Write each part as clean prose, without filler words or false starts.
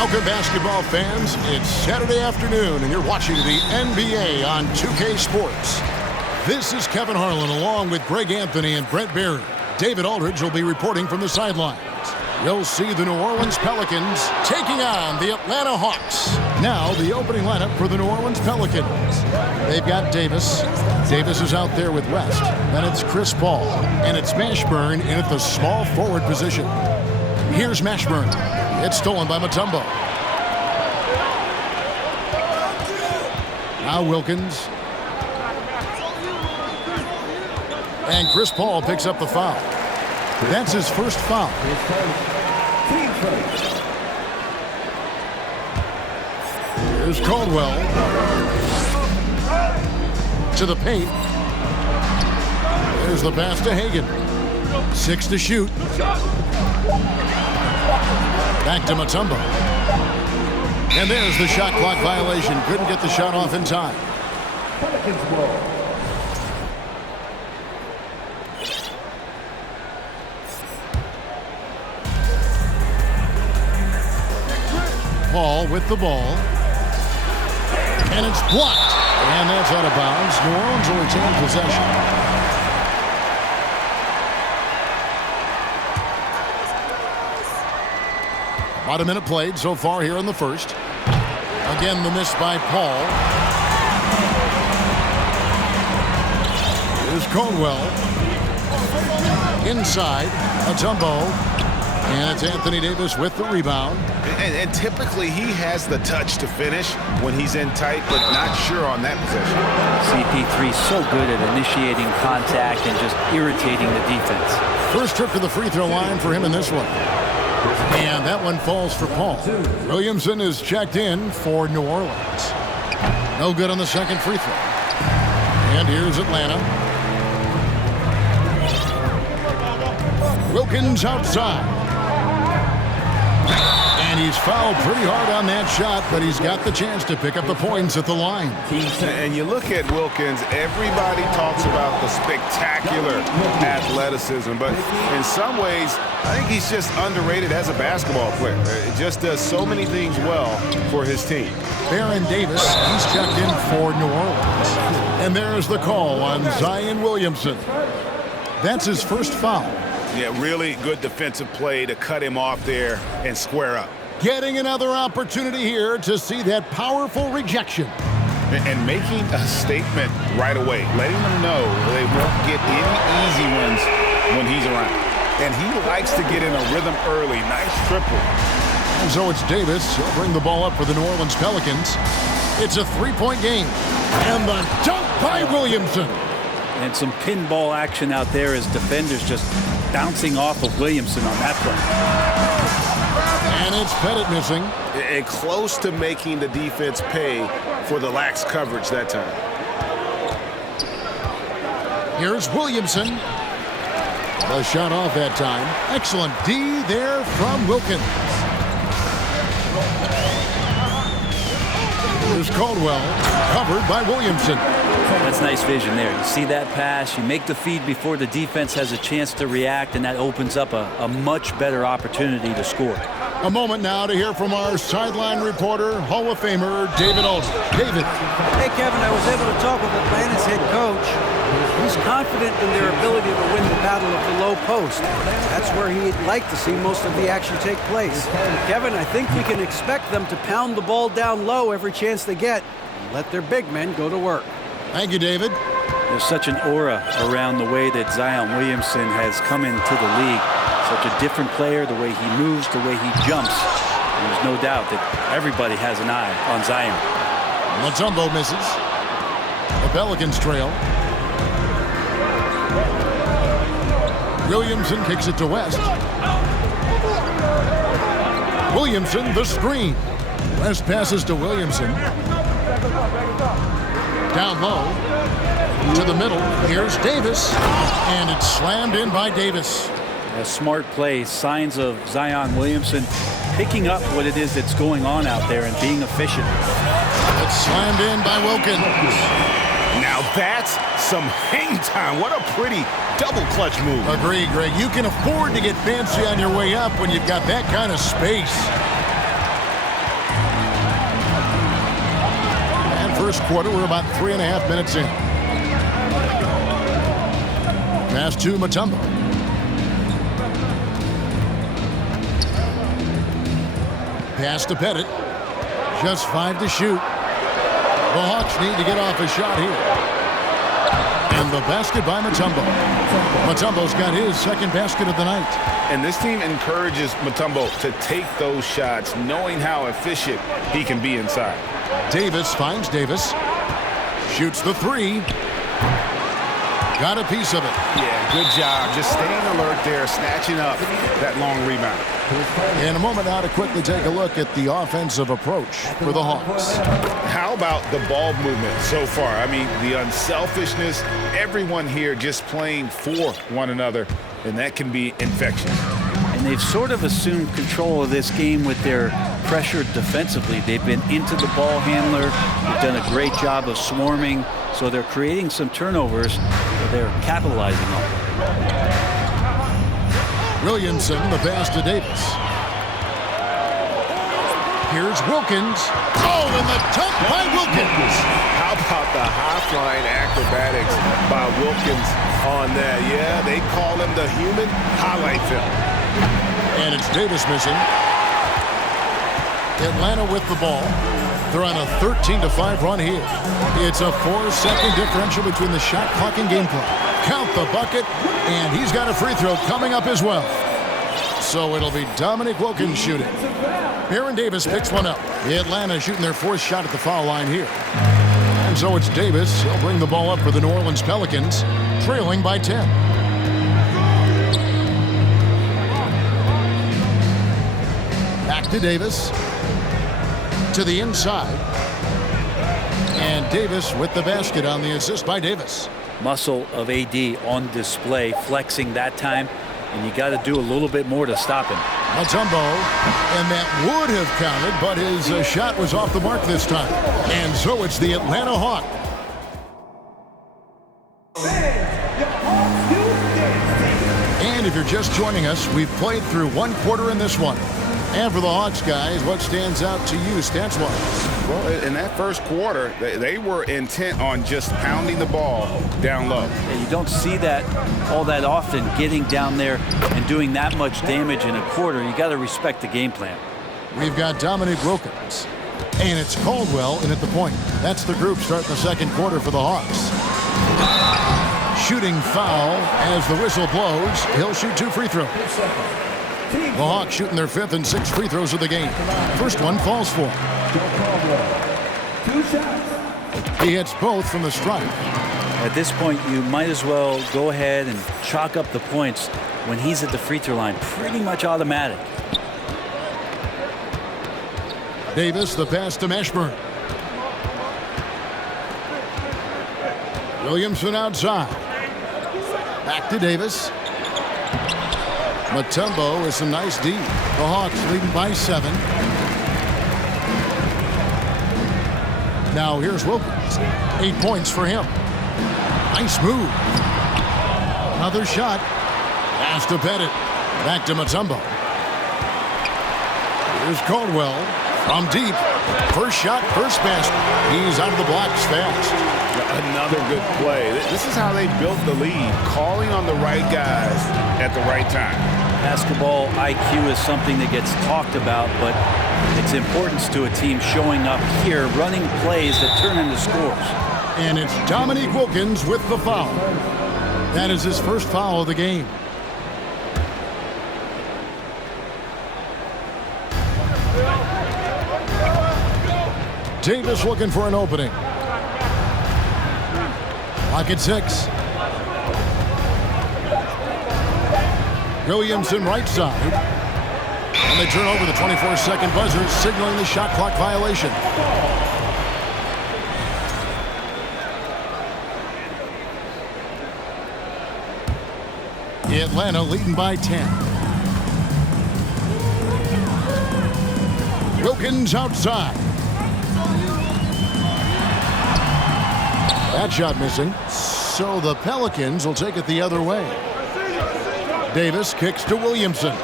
Welcome, basketball fans. It's Saturday afternoon, and you're watching the NBA on 2K Sports. This is Kevin Harlan along with Greg Anthony and Brent Barry. David Aldridge will be reporting from the sidelines. You'll see the New Orleans Pelicans taking on the Atlanta Hawks. Now, the opening lineup for the New Orleans Pelicans. They've got Davis. Davis is out there with West. Then it's Chris Paul. And it's Mashburn in at the small forward position. Here's Mashburn. It's stolen by Mutombo. Now Wilkins. And Chris Paul picks up the foul. That's his first foul. Here's Caldwell. To the paint. There's the pass to Hagan. 6 to shoot. Back to Mutombo. And there's the shot clock violation. Couldn't get the shot off in time. Paul with the ball. And it's blocked. And that's out of bounds. New Orleans will retain possession. About a minute played so far here in the first. Again, the miss by Paul. Here's Caldwell. Inside, Mutombo. And it's Anthony Davis with the rebound. And typically he has the touch to finish when he's in tight, but not sure on that possession. CP3 so good at initiating contact and just irritating the defense. First trip to the free throw line for him in this one. And that one falls for Paul. Williamson is checked in for New Orleans. No good on the second free throw. And here's Atlanta. Wilkins outside. And he's fouled pretty hard on that shot, but he's got the chance to pick up the points at the line. And you look at Wilkins, everybody talks about the spectacular athleticism, but in some ways, I think he's just underrated as a basketball player. It just does so many things well for his team. Baron Davis, he's checked in for New Orleans. And there's the call on Zion Williamson. That's his first foul. Yeah, really good defensive play to cut him off there and square up. Getting another opportunity here to see that powerful rejection. And making a statement right away, letting them know they won't get any easy ones when he's around. And he likes to get in a rhythm early. Nice triple. And so it's Davis. He'll bring the ball up for the New Orleans Pelicans. It's a three-point game. And the dunk by Williamson. And some pinball action out there as defenders just bouncing off of Williamson on that play. And it's Pettit missing. And close to making the defense pay for the lax coverage that time. Here's Williamson. A shot off that time. Excellent D there from Wilkins. Here's Caldwell, covered by Williamson. That's nice vision there. You see that pass, you make the feed before the defense has a chance to react, and that opens up a much better opportunity to score. A moment now to hear from our sideline reporter, Hall of Famer David Aldridge. David. Hey, Kevin, I was able to talk with Atlanta's head coach. He's confident in their ability to win the battle of the low post. That's where he'd like to see most of the action take place. Kevin, I think we can expect them to pound the ball down low every chance they get and let their big men go to work. Thank you, David. There's such an aura around the way that Zion Williamson has come into the league. Such a different player, the way he moves, the way he jumps. And there's no doubt that everybody has an eye on Zion. Mutombo misses. The Pelicans trail. Williamson kicks it to West. Williamson, the screen. West passes to Williamson. Down low. To the middle. Here's Davis. And it's slammed in by Davis. A smart play, signs of Zion Williamson picking up what it is that's going on out there and being efficient. It's slammed in by Wilkins. Now that's some hang time. What a pretty double clutch move. Agree, Greg. You can afford to get fancy on your way up when you've got that kind of space. first quarter. We're about 3.5 minutes in. Pass to Mutombo. Pass to Pettit. Just 5 to shoot. The Hawks need to get off a shot here. And the basket by Mutombo. Mutombo's got his second basket of the night. And this team encourages Mutombo to take those shots, knowing how efficient he can be inside. Davis finds Davis. Shoots the 3. Got a piece of it. Yeah, good job. Just staying alert there, snatching up that long rebound. In a moment now to quickly take a look at the offensive approach for the Hawks. How about the ball movement so far? I mean, the unselfishness, everyone here just playing for one another, and that can be infectious. And they've sort of assumed control of this game with their pressure defensively. They've been into the ball handler. They've done a great job of swarming. So they're creating some turnovers that they're capitalizing on. Williamson, the pass to Davis. Here's Wilkins. Oh, and the dunk by Wilkins. How about the high-flying acrobatics by Wilkins on that? Yeah, they call him the human highlight film. And it's Davis missing. Atlanta with the ball. They're on a 13-5 run here. It's a 4-second differential between the shot clock and game clock. Count the bucket, and he's got a free throw coming up as well. So it'll be Dominic Wilkins shooting. Aaron Davis picks one up. Atlanta shooting their 4th shot at the foul line here. And so it's Davis. He'll bring the ball up for the New Orleans Pelicans, trailing by 10. Back to Davis. To the inside. And Davis with the basket on the assist by Davis. Muscle of AD on display, flexing that time, and you got to do a little bit more to stop him. Mutombo, and that would have counted, but his shot was off the mark this time. And so it's the Atlanta Hawks. And if you're just joining us, we've played through 1 quarter in this one. And for the Hawks guys, what stands out to you stats-wise? Well, in that first quarter, they were intent on just pounding the ball down low. And you don't see that all that often, getting down there and doing that much damage in a quarter. You got to respect the game plan. We've got Dominic Wilkins. And it's Caldwell in at the point. That's the group starting the second quarter for the Hawks. Shooting foul as the whistle blows. He'll shoot 2 free throws. The Hawks shooting their 5th and 6th free throws of the game. First one falls for him. He hits both from the stripe. At this point, you might as well go ahead and chalk up the points when he's at the free throw line. Pretty much automatic. Davis, the pass to Mashburn. Williamson outside. Back to Davis. Mutombo with some nice D. The Hawks leading by 7. Now here's Wilkins. 8 points for him. Nice move. Another shot. Pass to Pettit. Back to Mutombo. Here's Caldwell from deep. First shot, first basket. He's out of the blocks fast. Another good play. This is how they built the lead, calling on the right guys at the right time. Basketball IQ is something that gets talked about, but its importance to a team showing up here, running plays that turn into scores. And it's Dominic Wilkins with the foul. That is his first foul of the game. Davis looking for an opening. Lock at 6. Williamson right side. And they turn over the 24-second buzzer, signaling the shot clock violation. Atlanta leading by 10. Wilkins outside. That shot missing. So the Pelicans will take it the other way. Davis kicks to Williamson.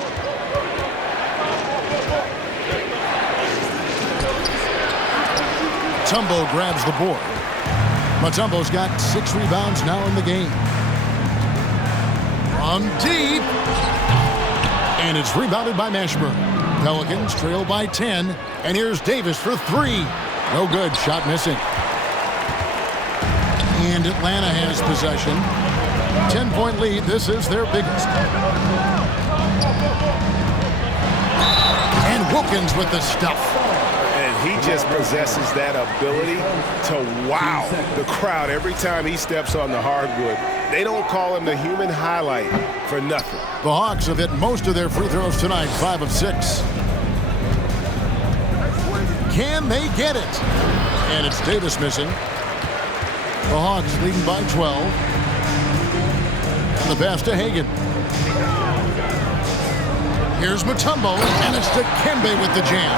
Mutombo grabs the board. Mutombo's got 6 rebounds now in the game. From deep. And it's rebounded by Mashburn. Pelicans trail by 10. And here's Davis for 3. No good. Shot missing. And Atlanta has possession. 10-point lead. This is their biggest. And Wilkins with the stuff. And he just possesses that ability to wow the crowd every time he steps on the hardwood. They don't call him the human highlight for nothing. The Hawks have hit most of their free throws tonight, 5 of 6. Can they get it? And it's Davis missing. The Hawks leading by 12. And the pass to Hagan. Here's Mutombo, and it's Dikembe with the jam.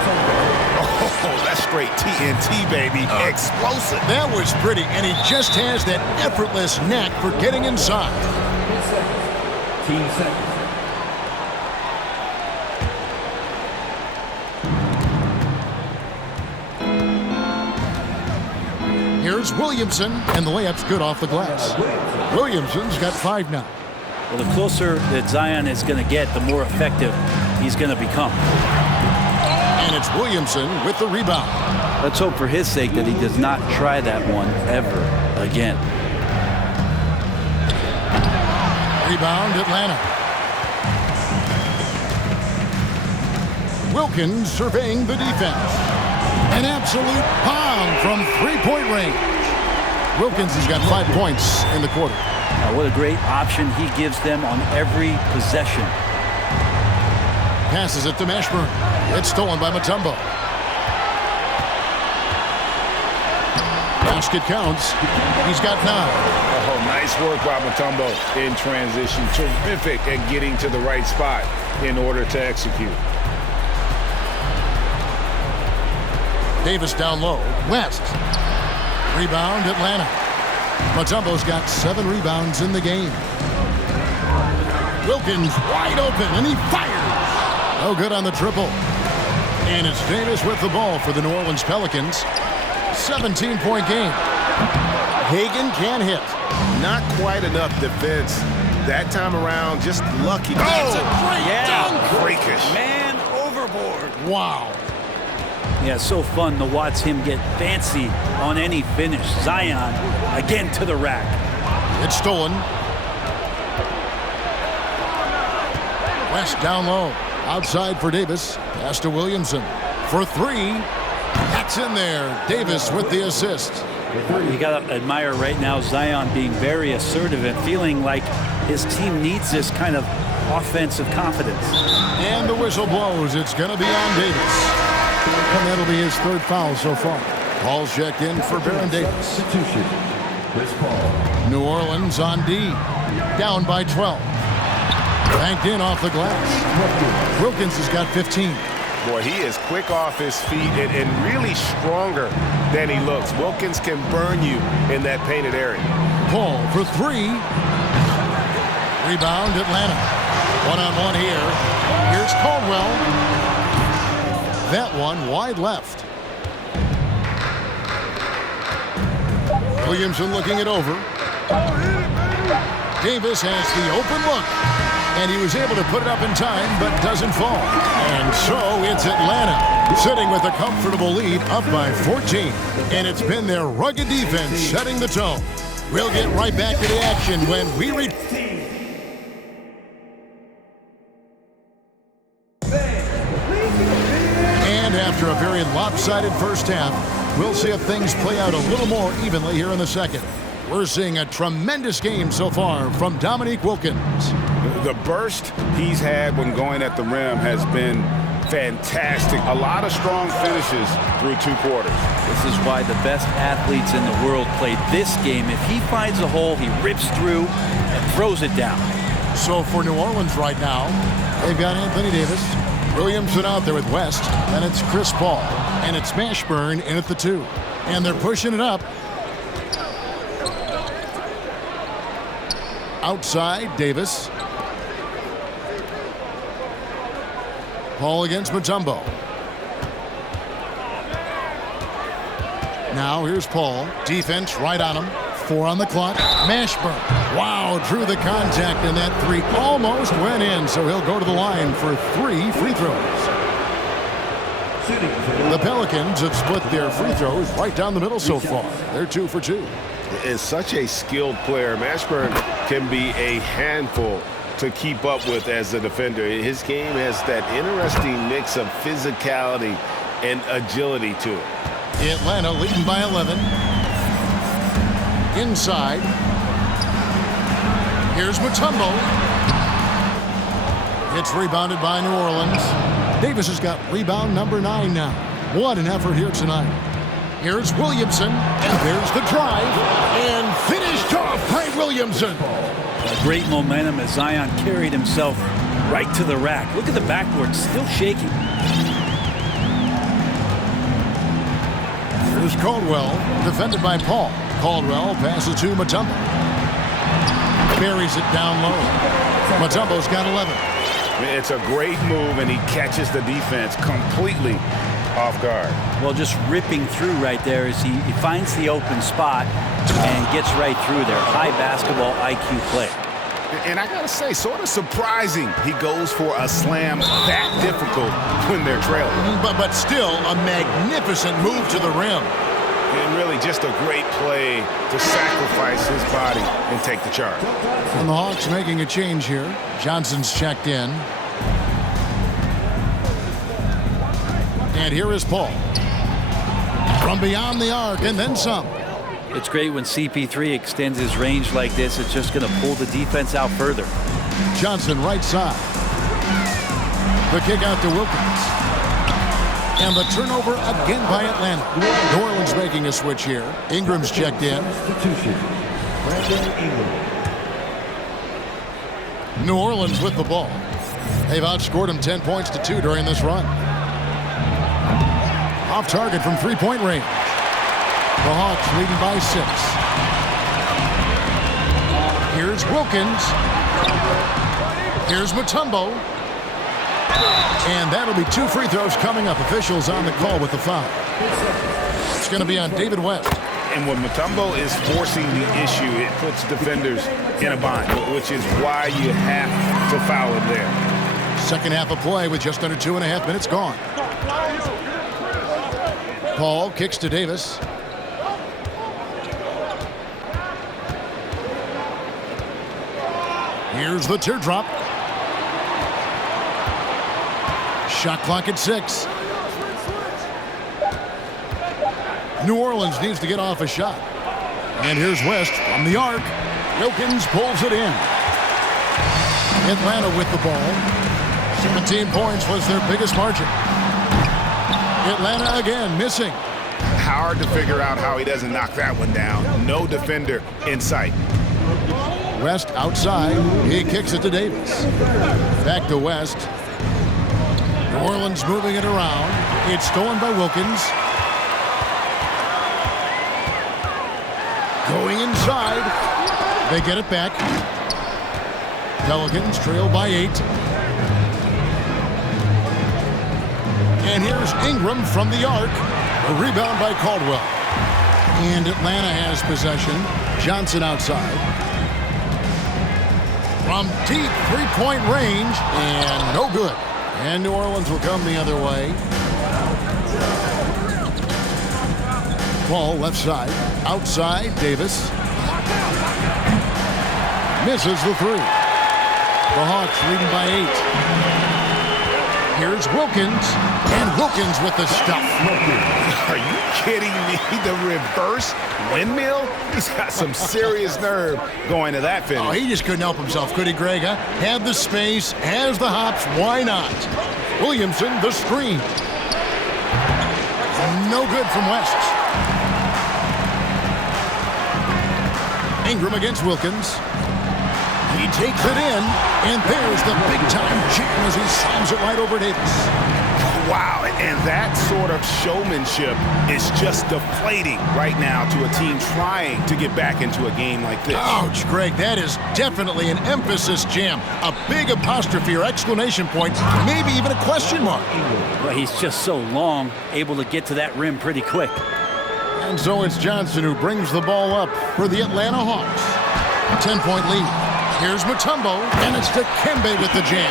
Oh, that's straight TNT, baby. Explosive. That was pretty, and he just has that effortless knack for getting inside. Team seconds. Here's Williamson, and the layup's good off the glass. Williamson's got 5 now. Well, the closer that Zion is going to get, the more effective he's going to become. And it's Williamson with the rebound. Let's hope for his sake that he does not try that one ever again. Rebound, Atlanta. Wilkins surveying the defense. An absolute bomb from 3-point range. Wilkins has got 5 points in the quarter. Now, what a great option he gives them on every possession. Passes it to Mashburn. It's stolen by Mutombo. Basket counts. He's got 9. Oh, nice work by Mutombo in transition. Terrific at getting to the right spot in order to execute. Davis down low. West. Rebound, Atlanta. Mutombo's got 7 rebounds in the game. Wilkins wide open, and he fires. No good on the triple. And it's Davis with the ball for the New Orleans Pelicans. 17-point game. Hagan can hit. Not quite enough defense. That time around, just lucky. That's a great dunk. Freakish. Man overboard. Wow. Yeah, so fun to watch him get fancy on any finish. Zion again to the rack. It's stolen. West down low. Outside for Davis. Pass to Williamson. For 3. That's in there. Davis with the assist. You got to admire right now Zion being very assertive and feeling like his team needs this kind of offensive confidence. And the whistle blows. It's going to be on Davis. And that'll be his 3rd foul so far. Paul's checked in for Baron Davis. Substitution. Chris Paul. New Orleans on D. Down by 12. Banked in off the glass. Wilkins has got 15. Boy, he is quick off his feet and really stronger than he looks. Wilkins can burn you in that painted area. Paul for 3. Rebound, Atlanta. 1-on-1 here. Here's Caldwell. That one wide left. Williamson looking it over. Davis has the open look. And he was able to put it up in time, but doesn't fall. And so it's Atlanta sitting with a comfortable lead up by 14. And it's been their rugged defense setting the tone. We'll get right back to the action when we reach. And after a very lopsided first half, we'll see if things play out a little more evenly here in the second. We're seeing a tremendous game so far from Dominique Wilkins. The burst he's had when going at the rim has been fantastic. A lot of strong finishes through 2 quarters. This is why the best athletes in the world play this game. If he finds a hole, he rips through and throws it down. So for New Orleans right now, they've got Anthony Davis, Williamson out there with West, and it's Chris Paul, and it's Mashburn in at the 2. And they're pushing it up. Outside, Davis. Paul against Mutombo. Now here's Paul. Defense right on him. 4 on the clock. Mashburn. Wow, drew the contact, and that 3 almost went in, so he'll go to the line for 3 free throws. The Pelicans have split their free throws right down the middle so far. They're 2 for 2. Is such a skilled player. Mashburn can be a handful to keep up with as a defender. His game has that interesting mix of physicality and agility to it. Atlanta leading by 11. Inside. Here's Mutombo. It's rebounded by New Orleans. Davis has got rebound number 9 now. What an effort here tonight. Here's Williamson, and there's the drive, and finished off by Williamson. Great momentum as Zion carried himself right to the rack. Look at the backboard, still shaking. Here's Caldwell, defended by Paul. Caldwell passes to Mutombo. Buries it down low. Mutombo's got 11. It's a great move, and he catches the defense completely off guard. Well, just ripping through right there as he finds the open spot and gets right through there. High basketball IQ play. And I got to say, sort of surprising he goes for a slam that difficult when they're trailing. But still a magnificent move to the rim. And really just a great play to sacrifice his body and take the charge. And the Hawks making a change here. Johnson's checked in. And here is Paul. From beyond the arc and then some. It's great when CP3 extends his range like this. It's just going to pull the defense out further. Johnson right side. The kick out to Wilkins. And the turnover again by Atlanta. New Orleans making a switch here. Ingram's checked in. New Orleans with the ball. They've outscored him 10 points to 2 during this run. Off target from three-point range. The Hawks leading by 6. Here's Wilkins. Here's Mutombo. And that'll be 2 free throws coming up. Officials on the call with the foul. It's going to be on David West. And when Mutombo is forcing the issue, it puts defenders in a bind, which is why you have to foul him there. Second half of play with just under 2.5 minutes gone. Paul kicks to Davis. Here's the teardrop. Shot clock at 6. New Orleans needs to get off a shot. And here's West from the arc. Wilkins pulls it in. Atlanta with the ball. 17 points was their biggest margin. Atlanta again missing. Hard to figure out how he doesn't knock that one down. No defender in sight. West outside. He kicks it to Davis. Back to West. New Orleans moving it around. It's stolen by Wilkins. Going inside. They get it back. Pelicans trail by 8. And here's Ingram from the arc. A rebound by Caldwell. And Atlanta has possession. Johnson outside. From deep three-point range. And no good. And New Orleans will come the other way. Ball left side. Outside, Davis. Misses the 3. The Hawks leading by 8. Here's Wilkins. And Wilkins with the stuff. Are you kidding me? The reverse windmill? He's got some serious nerve going to that finish. Oh, he just couldn't help himself, could he, Greg? Huh? Had the space, has the hops, why not? Williamson, the screen. No good from West. Ingram against Wilkins. He takes it in, and there's the big-time jam as he slams it right over Davis. Wow, and that sort of showmanship is just deflating right now to a team trying to get back into a game like this. Ouch, Greg, that is definitely an emphasis jam. A big apostrophe or exclamation point, maybe even a question mark. Well, he's just so long, able to get to that rim pretty quick. And so it's Johnson who brings the ball up for the Atlanta Hawks. 10-point lead. Here's Mutombo, and it's Dikembe with the jam.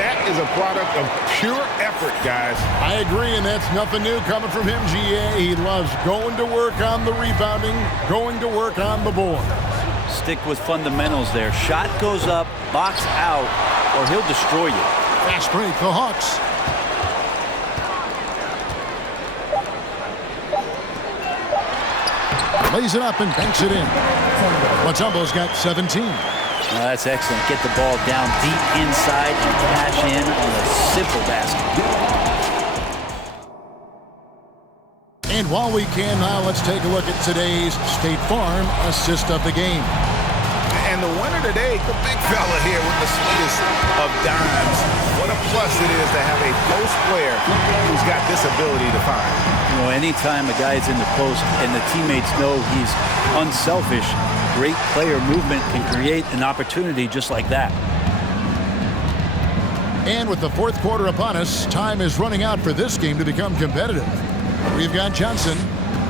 That is a product of pure effort, guys. I agree, and that's nothing new coming from him, GA. He loves going to work on the rebounding, going to work on the board. Stick with fundamentals there. Shot goes up, box out, or he'll destroy you. Fast break, the Hawks. Lays it up and banks it in. Mutombo's got 17. That's excellent. Get the ball down deep inside and cash in on a simple basket. And while we can now, let's take a look at today's State Farm assist of the game. And the winner today, the big fella here with the sweetest of dimes. What a plus it is to have a post player who's got this ability to find. You know, anytime a guy is in the post and the teammates know he's unselfish, great player movement can create an opportunity just like that. And with the fourth quarter upon us, time is running out for this game to become competitive. We've got Johnson.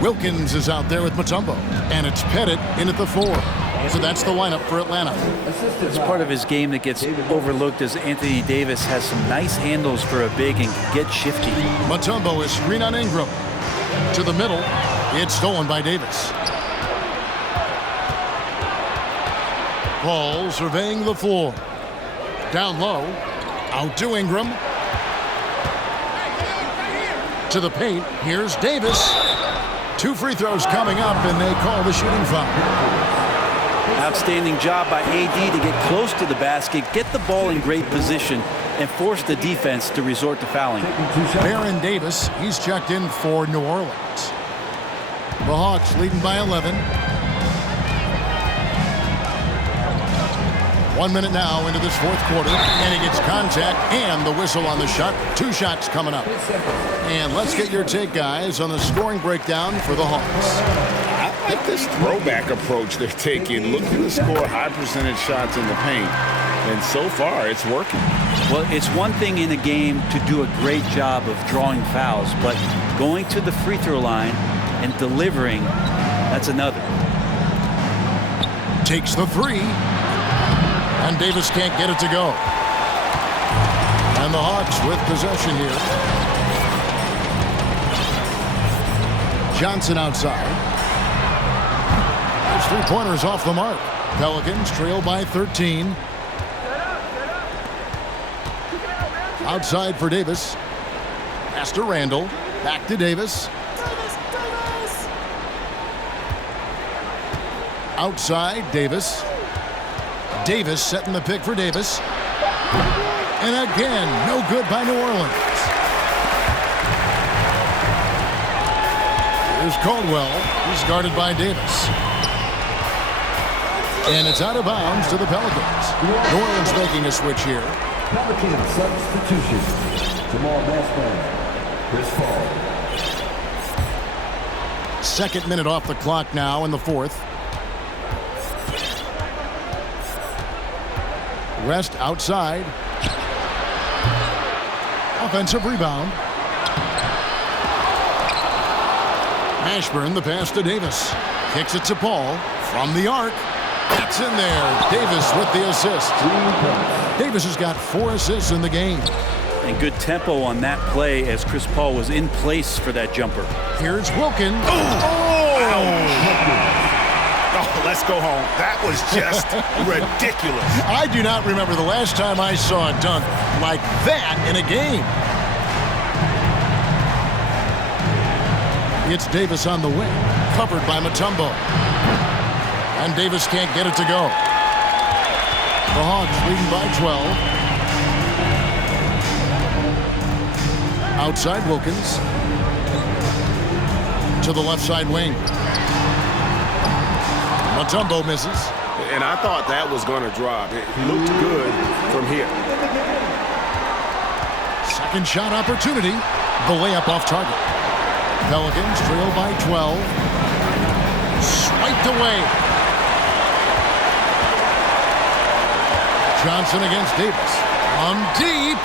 Wilkins is out there with Mutombo. And it's Pettit in at the 4. So that's the lineup for Atlanta. It's part of his game that gets overlooked as Anthony Davis has some nice handles for a big and can get shifty. Mutombo is screen on Ingram. To the middle. It's stolen by Davis. Paul surveying the floor. Down low. Out to Ingram. To the paint. Here's Davis. 2 free throws coming up, and they call the shooting foul. Outstanding job by AD to get close to the basket, get the ball in great position, and force the defense to resort to fouling. Baron Davis, he's checked in for New Orleans. The Hawks leading by 11. 1 minute now into this fourth quarter, and he gets contact and the whistle on the shot. 2 shots coming up. And let's get your take, guys, on the scoring breakdown for the Hawks. I like this throwback approach they're taking, looking to score high percentage shots in the paint. And so far, it's working. Well, it's one thing in a game to do a great job of drawing fouls, but going to the free throw line and delivering, that's another. Takes the 3. And Davis can't get it to go. And the Hawks with possession here. Johnson outside. Those 3-pointers off the mark. Pelicans trail by 13. Outside for Davis. Pass to Randall. Back to Davis. Outside, Davis. Davis setting the pick for Davis. And again, no good by New Orleans. Here's Caldwell. He's guarded by Davis. And it's out of bounds to the Pelicans. New Orleans making a switch here. Pelicans substitution. Jamal Nassman. Chris Paul. Second minute off the clock now in the fourth. West outside. Offensive rebound. Ashburn the pass to Davis. Kicks it to Paul. From the arc. That's in there. Davis with the assist. Davis has got 4 assists in the game. And good tempo on that play as Chris Paul was in place for that jumper. Here's Wilkins. Oh, let's go home. That was just ridiculous. I do not remember the last time I saw a dunk like that in a game. It's Davis on the wing, covered by Mutombo. And Davis can't get it to go. The Hawks leading by 12. Outside Wilkins. To the left side wing. Mutombo misses. And I thought that was going to drop. It looked good from here. Second shot opportunity. The layup off target. Pelicans trail by 12. Swiped away. Johnson against Davis. On deep.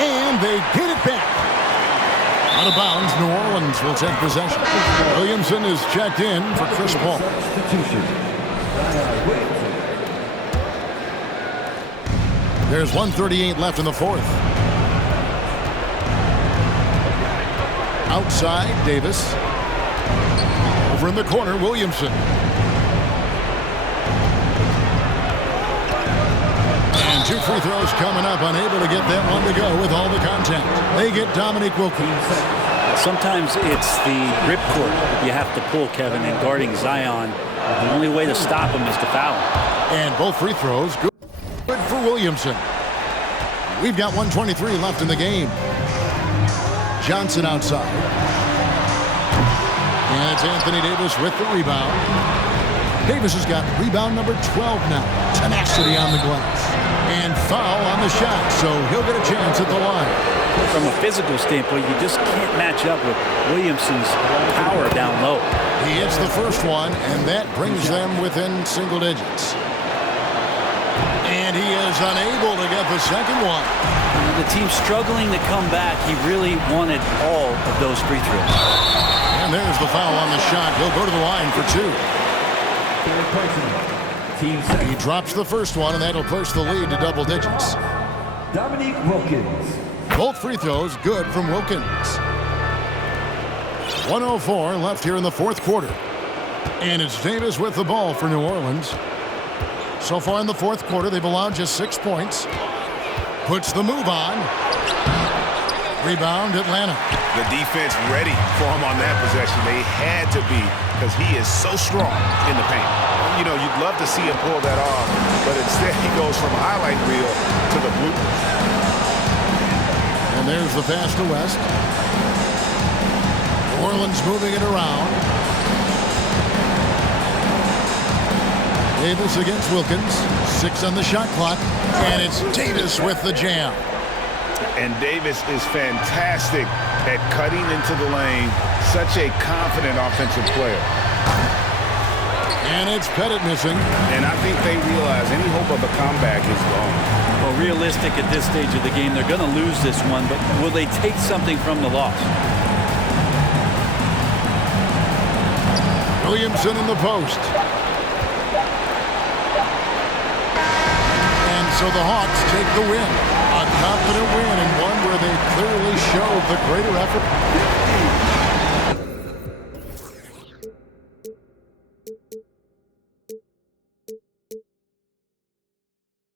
And they get it back. Out of bounds, New Orleans will take possession. Williamson is checked in for Chris Paul. Substitution. There's 1:38 left in the fourth. Outside, Davis. Over in the corner, Williamson. And 2 free throws coming up, unable to get that one to go with all the contact. They get Dominique Wilkins. Sometimes it's the ripcord you have to pull, Kevin, and guarding Zion. The only way to stop him is to foul him. And both free throws good for Williamson. We've got 1:23 left in the game. Johnson outside. And it's Anthony Davis with the rebound. Davis has got rebound number 12 now. Tenacity on the glass. And foul on the shot, so he'll get a chance at the line. From a physical standpoint, you just can't match up with Williamson's power down low. He hits the first one, and that brings them within single digits. And he is unable to get the second one. The team's struggling to come back. He really wanted all of those free throws. And there's the foul on the shot. He'll go to the line for 2. He drops the first one, and that'll push the lead to double digits. Dominique Wilkins. Both free throws good from Wilkins. 1:04 left here in the fourth quarter. And it's Davis with the ball for New Orleans. So far in the fourth quarter, they've allowed just 6 points. Puts the move on. Rebound, Atlanta. The defense ready for him on that possession. They had to be, because he is so strong in the paint. You know, you'd love to see him pull that off, but instead he goes from highlight reel to the blooper. And there's the pass to West. New Orleans moving it around. Davis against Wilkins. 6 on the shot clock. And it's Davis with the jam. And Davis is fantastic at cutting into the lane. Such a confident offensive player. And it's Pettit missing. And I think they realize any hope of a comeback is gone. Well, realistic at this stage of the game, they're going to lose this one, but will they take something from the loss? Williamson in the post. And so the Hawks take the win. A confident win, and one where they clearly showed the greater effort.